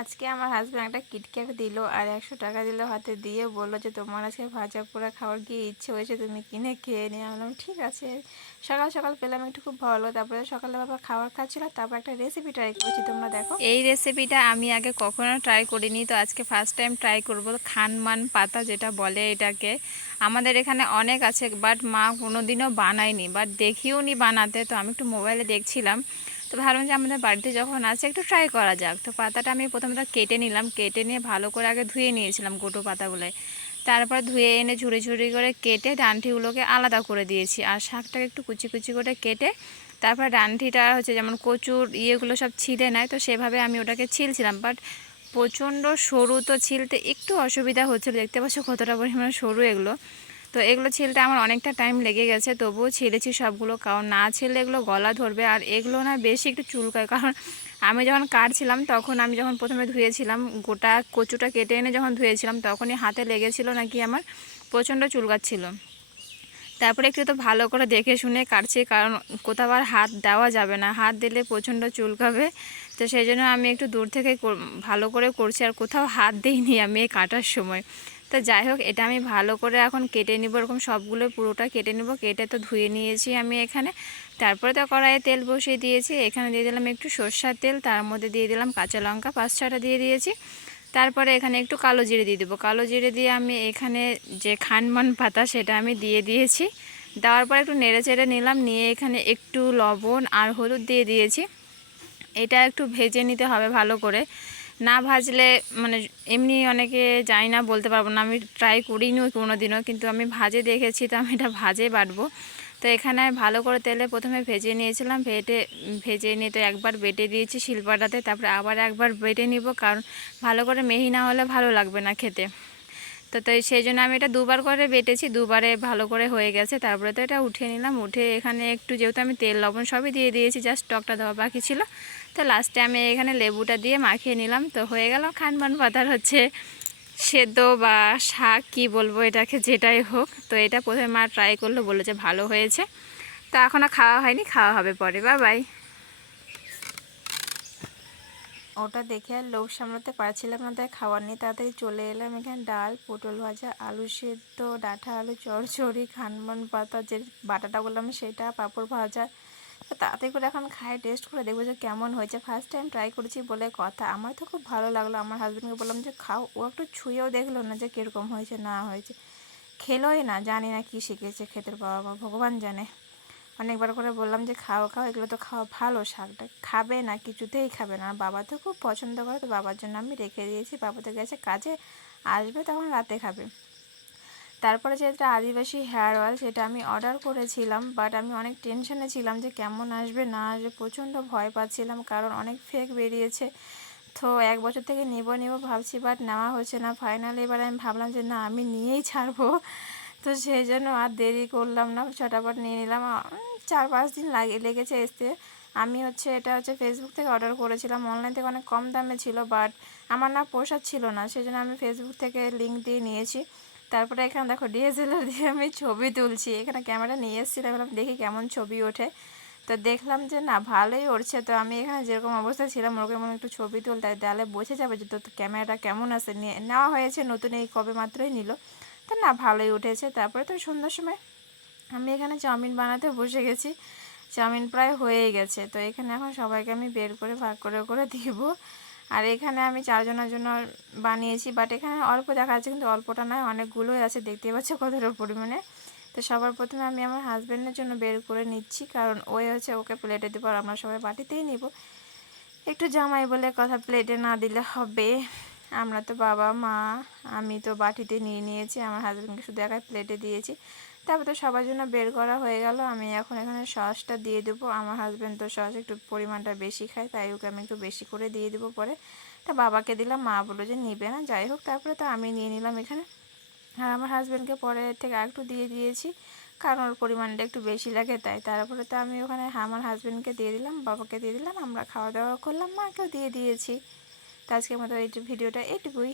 আজকে আমার হাজব্যান্ড একটা কিটক্যাট দিল আর একশো টাকা দিল হাতে দিয়ে বলল যে, তোমার আজকে ভাজা পোড়া খাওয়ার গিয়ে ইচ্ছে হয়েছে, তুমি কিনে খেয়ে নিয়ে। আনলাম ঠিক আছে। সকাল সকাল পেলাম একটু খুব ভালো, তারপরে সকালে বাবা খাবার খাচ্ছিল, তারপর একটা রেসিপি ট্রাই করছি, তোমরা দেখো। এই রেসিপিটা আমি আগে কখনো ট্রাই করিনি, তো আজকে ফার্স্ট টাইম ট্রাই করব। খানমান পাতা যেটা বলে এটাকে, আমাদের এখানে অনেক আছে বাট মা কোনোদিনও বানায়নি বাট দেখিও নি বানাতে, তো আমি একটু মোবাইলে দেখছিলাম। তো ভাবলাম যে আমাদের বাড়িতে যখন আছে, একটু ট্রাই করা যাক। তো পাতাটা আমি প্রথমে কেটে নিলাম, কেটে নিয়ে ভালো করে আগে ধুয়ে নিয়েছিলাম গোটো পাতাগুলো তারপর ধুয়ে এনে ঝুড়ি ঝুড়ি করে কেটে ডান্ঠিগুলোকে আলাদা করে দিয়েছি। আর শাকটাকে একটু কুচি কুচি করে কেটে তারপর ডান্ঠিটা হচ্ছে যেমন কচুর ইয়েগুলো সব ছিঁড়ে নেয়, তো সেভাবে আমি ওটাকে ছিলছিলাম। বাট প্রচণ্ড সরু তো ছিলতে একটু অসুবিধা হচ্ছিল। দেখতে পাচ্ছ কতটা পরিমাণে সরু এগুলো। তো এগুলো ছিলতে আমার অনেকটা টাইম লেগে গেছে, তবুও ছিলেছি সবগুলো কারণ না ছিললে এগুলো গলা ধরবে আর এগুলো না বেশি একটু চুলকায়। কারণ আমি যখন কাটছিলাম তখন আমি যখন প্রথমে ধুয়েছিলাম, গোটা কচুটা কেটে এনে যখন ধুয়েছিলাম তখনই হাতে লেগেছিল নাকি আমার প্রচণ্ড চুলকাচ্ছিল। তারপরে একটু তো ভালো করে দেখে শুনে কাটছি কারণ কোথাও আর হাত দেওয়া যাবে না, হাত দিলে প্রচণ্ড চুলকাবে। তো সেই জন্য আমি একটু দূর থেকে ভালো করে করছি আর কোথাও হাত দিইনি আমি কাটার সময়। তো যাই হোক, এটা আমি ভালো করে এখন কেটে নিব, এরকম সবগুলো পুরোটা কেটে নিব, কেটে তো ধুয়ে নিয়েছি আমি এখানে। তারপরে তো কড়াইয়ে তেল বসিয়ে দিয়েছি, এখানে দিয়ে দিলাম একটু সর্ষার তেল, তার মধ্যে দিয়ে দিলাম কাঁচা লঙ্কা, পাঁচ ছটা দিয়ে দিয়েছি। তারপরে এখানে একটু কালো জিরে দিয়ে দেবো, কালো জিরে দিয়ে আমি এখানে যে খানমান পাতা সেটা আমি দিয়ে দিয়েছি। দেওয়ার পর একটু নেড়ে চেড়ে নিলাম, নিয়ে এখানে একটু লবণ আর হলুদ দিয়ে দিয়েছি। এটা একটু ভেজে নিতে হবে ভালো করে। না ভাজলে মানে এমনি অনেকে যাই না, বলতে পারব না। আমি ট্রাই করিনি কোনো দিনও কিন্তু আমি ভাজে দেখেছি, তো আমি এটা ভাজে বাটবো। তো এখানে ভালো করে তেলে প্রথমে ভেজে নিয়েছিলাম, ভেটে, ভেজে নিয়ে তো একবার বেটে দিয়েছি শিলপাটাতে, তারপরে আবার একবার বেটে নিব, কারণ ভালো করে মেহি না হলে ভালো লাগবে না খেতে। তো তাই সেই জন্য আমি এটা দুবার করে বেটেছি, দুবারে ভালো করে হয়ে গেছে। তারপরে তো এটা উঠিয়ে নিলাম, উঠে এখানে একটু যেহেতু আমি তেল, লবণ সবই দিয়ে দিয়েছি জাস্ট টকটা দেওয়া বাকি ছিল। তো লাস্টে আমি এখানে লেবুটা দিয়ে মাখিয়ে নিলাম। তো হয়ে গেল খানবান পাতার হচ্ছে সেদ্ধ বা শাক, কি বলব এটাকে, যেটাই হোক। তো এটা প্রথমে মা ট্রাই করল, বলল যে ভালো হয়েছে। তো এখনও খাওয়া হয়নি, খাওয়া হবে পরে। বা বাই ওটা দেখে আর লোভ সামলাতে পারছিলাম না, তাই খাওয়ার নিয়ে তাড়াতাড়ি চলে এলাম। এখানে ডাল, পটল ভাজা, আলু সেদ্ধ, ডাঁটা, আলু, চড়চড়ি, খানবান পাতা, যে বাটাটা বললাম সেটা, পাঁপড় ভাজা। তাড়াতাড়ি করে এখন খাই টেস্ট করে দেখব যে কেমন হয়েছে। ফার্স্ট টাইম ট্রাই করেছি বলে কথা। আমার তো খুব ভালো লাগল। আমার হাজব্যান্ডকে বললাম যে, খাও। ও একটু ছুঁয়েও দেখল না যে কীরকম হয়েছে, না হয়েছে। খেলোই না, জানি না কি শিখেছে খেতের বাবা ভগবান জানে। অনেকবার করে বললাম যে, খাও খাও, এগুলো তো খাওয়া ভালো শাকটা। খাবে না, কিছুতেই খাবে না। বাবা তো খুব পছন্দ করে, তো বাবার জন্য আমি রেখে দিয়েছি। বাবা তো গেছে কাজে, আসবে তখন রাতে খাবে। তারপরে যেটা আদিবাসী হেয়ার অয়েল সেটা আমি অর্ডার করেছিলাম বাট আমি অনেক টেনশনে ছিলাম যে, কেমন আসবে, না আসবে, প্রচণ্ড ভয় পাচ্ছিলাম, কারণ অনেক ফেক বেরিয়েছে। তো এক বছর থেকে নিব নিব ভাবছি বাট নেওয়া হচ্ছে না। ফাইনালি এবার আমি ভাবলাম যে, না, আমি নিয়েই ছাড়বো। তো সেই জন্য আর দেরি করলাম না ছটাপট নিয়ে নিলাম। চার পাঁচ দিন লাগে, লেগেছে আসতে আমি হচ্ছে এটা হচ্ছে ফেসবুক থেকে অর্ডার করেছিলাম। অনলাইন থেকে অনেক কম দামে ছিল বাট আমার না পোশাক ছিল না, সেই জন্য আমি ফেসবুক থেকে লিঙ্ক দিয়ে নিয়েছি। তারপরে এখানে দেখো ডিএসএলআর দিয়ে আমি ছবি তুলছি। এখানে ক্যামেরা নিয়ে এসেছিলাম দেখি কেমন ছবি ওঠে। তো দেখলাম যে না, ভালোই উঠছে তো আমি এখানে যেরকম অবস্থা ছিলাম, ওরকম একটু ছবি তুলতে, তাহলে বোঝা যাবে যে তো ক্যামেরাটা কেমন আছে। নেওয়া হয়েছে নতুন, এই কবে মাত্রই নিল। তো না, ভালোই উঠেছে। তারপরে তো সন্ধ্যার সময় আমি এখানে চাউমিন বানাতে বসে গেছি। চাউমিন প্রায় হয়েই গেছে। তো এখানে এখন সবাইকে আমি বের করে, ভাগ করে করে দিব। আর এখানে আমি চারজনের জন্য বানিয়েছি বাট এখানে অল্প দেখা যাচ্ছে, কিন্তু অল্পটা নয়, অনেকগুলোই আছে। দেখতে পাচ্ছ কতটা পরিমাণে। তো সবার প্রথমে আমি আমার হাজব্যান্ডের জন্য বের করে নিচ্ছি, কারণ ওই হচ্ছে ওকে প্লেটে দেবো আর আমরা সবাই বাটিতেই নিব। একটু জামাই বলে কথা প্লেটে না দিলে হবে। আমরা তো বাবা, মা, আমি তো বাটিতে নিয়ে নিয়েছি, আমার হাজব্যান্ডকে শুধু একাই প্লেটে দিয়েছি। তারপর তো সবার জন্য বের করা হয়ে গেল, আমি এখন এখানে সসটা দিয়ে দেবো। আমার হাজব্যান্ড তো সস একটু পরিমাণটা বেশি খায়, তাই ওকে আমি একটু বেশি করে দিয়ে দেবো পরে। তা বাবাকে দিলাম, মা বলল যে নিবে না, যাই হোক, তারপরে তো আমি নিয়ে নিলাম এখানে। আর আমার হাজব্যান্ডকে পরে থেকে একটু দিয়ে দিয়েছি, কারণ ওর পরিমাণটা একটু বেশি লাগে তাই। তারপরে তো আমি ওখানে আমার হাজব্যান্ডকে দিয়ে দিলাম, বাবাকে দিয়ে দিলাম, আমরা খাওয়া দাওয়া করলাম, মাকেও দিয়ে দিয়েছি। তো আজকের মতো এই ভিডিওটা এইটুকুই